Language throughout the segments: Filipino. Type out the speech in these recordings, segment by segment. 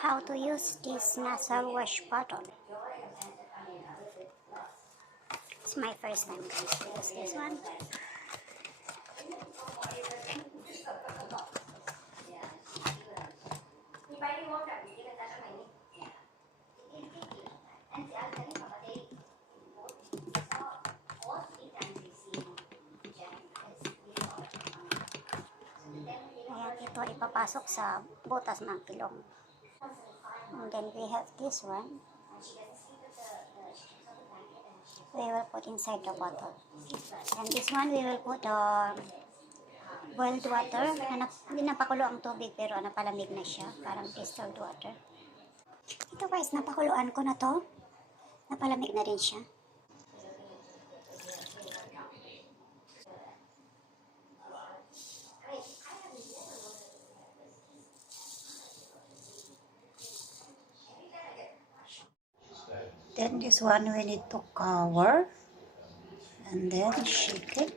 how to use this nasal wash bottle. It's my first time, guys, to use this one. Ayan, ito ipapasok sa butas ng pilong. And then we have this one. We will put inside the bottle. And this one we will put boiled water. Hindi napakulo ang tubig pero napalamig na siya. Parang distilled water. Ito guys, napakuluan ko na to. Napalamig na rin siya. Then this one we need to cover and then shake it.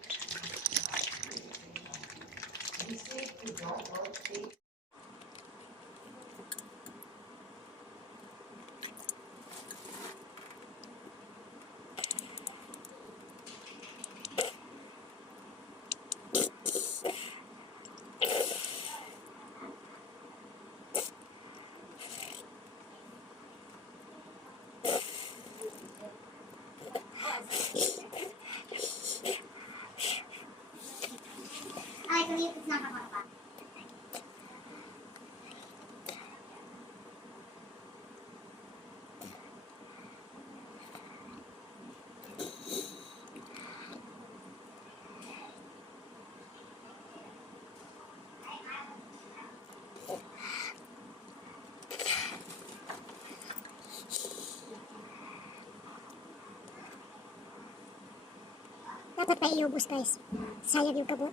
Dapat pa iubos guys. Sayang yung kabot.